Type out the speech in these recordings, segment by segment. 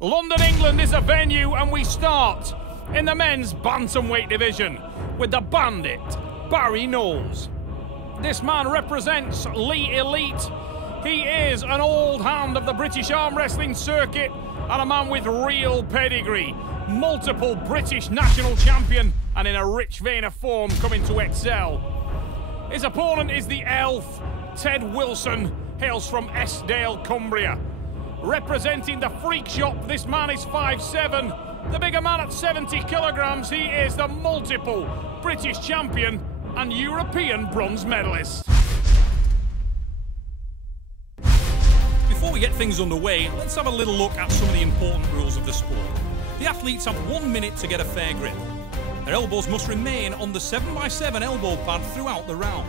London, England is a venue, and we start in the men's bantamweight division with the bandit, Barry Knowles. This man represents Lee Elite. He is an old hand of the British arm wrestling circuit and a man with real pedigree. Multiple British national champion and in a rich vein of form coming to excel. His opponent is the Elf, Ted Wilson, hails from Eskdale, Cumbria. Representing the Freak Shop, this man is 5'7". The bigger man at 70 kilograms, he is the multiple British champion and European bronze medalist. Before we get things underway, let's have a little look at some of the important rules of the sport. The athletes have 1 minute to get a fair grip. Their elbows must remain on the 7x7 elbow pad throughout the round.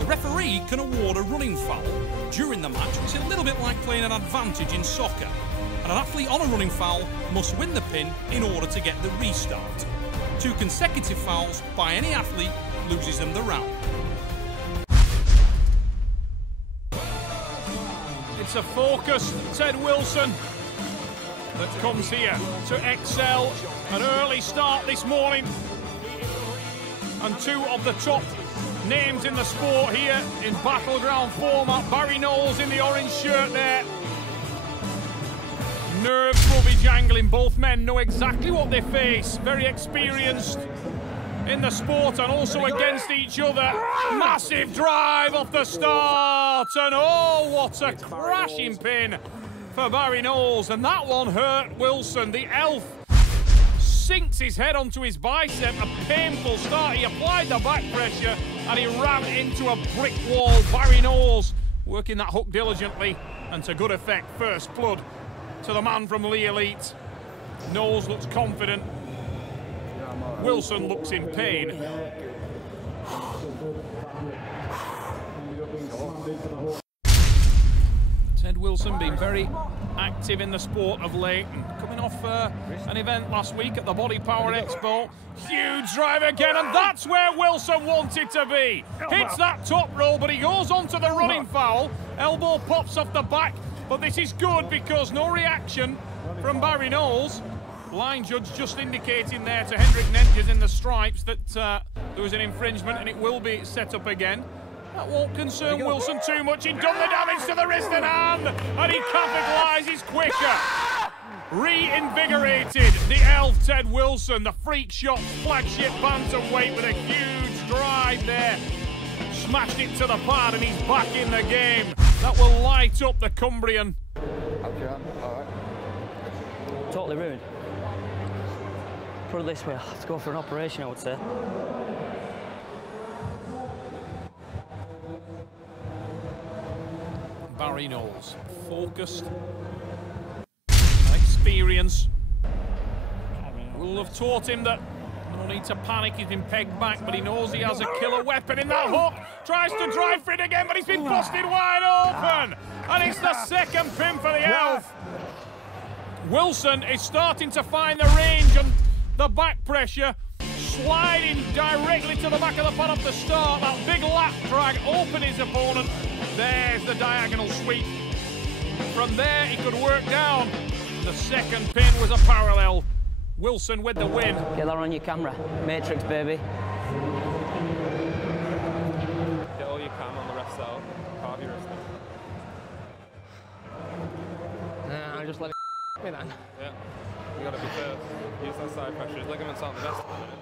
The referee can award a running foul during the match, which is a little bit like playing an advantage in soccer. And an athlete on a running foul must win the pin in order to get the restart. 2 consecutive fouls by any athlete loses them the round. It's a focused Ted Wilson that comes here to excel. An early start this morning, and 2 of the top names in the sport here in battleground format. Barry Knowles in the orange shirt there. Nerves will be jangling. Both men know exactly what they face. Very experienced in the sport and also against each other. Massive drive off the start, and oh, what a crashing pin for Barry Knowles. And that one hurt Wilson. The Elf sinks his head onto his bicep. A painful start. He applied the back pressure and he ran into a brick wall. Barry Knowles working that hook diligently and to good effect. First blood to the man from Lee Elite. Knowles looks confident. Wilson looks in pain. Ted Wilson being very active in the sport of late, and coming off an event last week at the Body Power Expo. Huge drive again, and that's where Wilson wanted to be. Hits that top roll, but he goes on to the running foul. Elbow pops off the back, but this is good because no reaction from Barry Knowles. Line judge just indicating there to Hendrik Nentjes in the stripes that there was an infringement and it will be set up again. That won't concern Wilson too much. He'd done the damage to the wrist and hand, and he capitalises quicker. Reinvigorated, the Elf Ted Wilson, the Freak Shop flagship bantamweight with a huge drive there. Smashed it to the pad and he's back in the game. That will light up the Cumbrian. Totally ruined. Put it this way, I'll have to go for an operation, I would say. Barry Knowles, focused, experience. Will have taught him that no need to panic. He's been pegged back, but he knows he has a killer weapon in that hook. Tries to drive for it again, but he's been busted wide open. And it's the second pin for the Elf. Wilson is starting to find the range and the back pressure, sliding directly to the back of the pad off the start. That big lap drag opened his opponent. There's the diagonal sweep. From there, he could work down. The second pin was a parallel. Wilson with the win. Get that on your camera. Matrix, baby. Get all your cam on the rest out. Carve your wrist. Nah, I just let it me then. Yeah. You gotta be first. Use that side pressure. His ligaments aren't the best at the minute.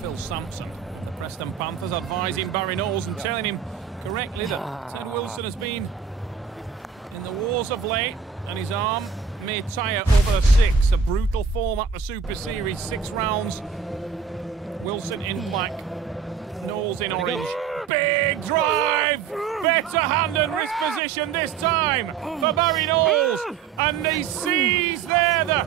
Phil Sampson, the Preston Panthers, advising Barry Knowles and telling him correctly that Ted Wilson has been in the wars of late and his arm may tire over a 6. A brutal form at the Super Series, 6 rounds. Wilson in black, Knowles in orange. Big drive! Better hand and wrist position this time for Barry Knowles. And he sees there the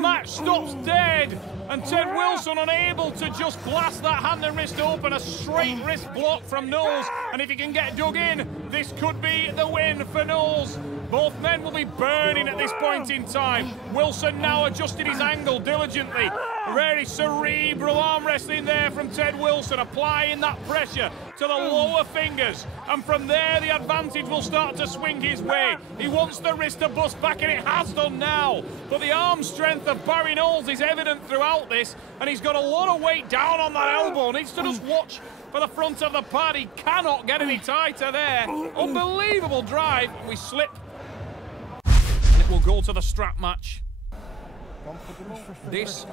match stops dead. And Ted Wilson unable to just blast that hand and wrist open. A straight wrist block from Knowles. And if he can get dug in, this could be the win for Knowles. Both men will be burning at this point in time. Wilson now adjusted his angle diligently. Very cerebral arm wrestling there from Ted Wilson, applying that pressure to the lower fingers. And from there, the advantage will start to swing his way. He wants the wrist to bust back, and it has done now. But the arm strength of Barry Knowles is evident throughout this, and he's got a lot of weight down on that elbow. Needs to just watch for the front of the pad. He cannot get any tighter there. Unbelievable drive. We slip. And it will go to the strap match. This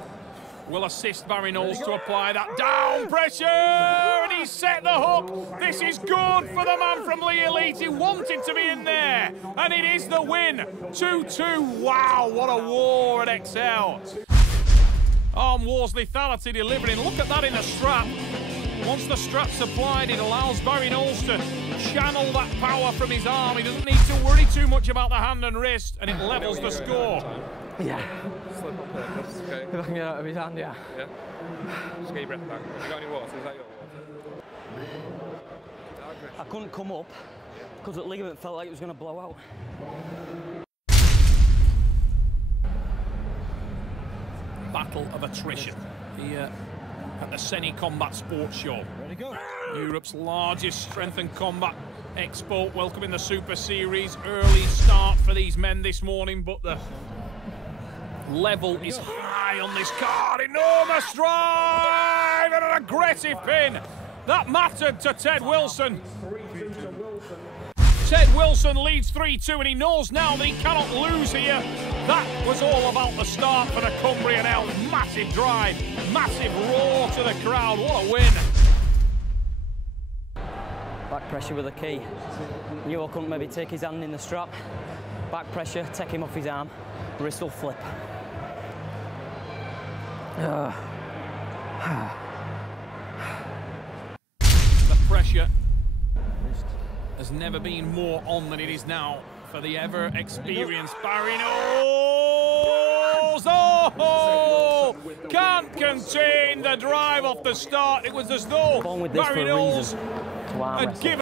will assist Barry Knowles to apply that down pressure, and he's set the hook. This is good for the man from Lee Elite. He wanted to be in there, and it is the win. 2-2. Wow, what a war at Excel. Arm Wars lethality delivering. Look at that in the strap. Once the strap's applied, it allows Barry Knowles to channel that power from his arm. He doesn't need to worry too much about the hand and wrist, and it levels the score. Yeah. Slip up there, that's okay. If I can get out of his hand, yeah. Yeah. Just get your breath back. Have you got any water? Is that your water? I couldn't come up because the ligament felt like it was going to blow out. Battle of attrition here at the Seni Combat Sports Show. Ready to go. Europe's largest strength and combat expo, welcoming the Super Series. Early start for these men this morning, but the level is high on this card. Enormous drive and an aggressive pin. That mattered to Ted Wilson. Ted Wilson leads 3-2, and he knows now that he cannot lose here. That was all about the start for the Cumbrian Elf. Massive drive, massive roar to the crowd. What a win. Back pressure with a key. Knew I couldn't maybe take his hand in the strap. Back pressure, take him off his arm. Wrist will flip. The pressure has never been more on than it is now for the ever-experienced Barry Knowles. Oh! Can't contain the drive off the start. It was as though Barry Knowles had given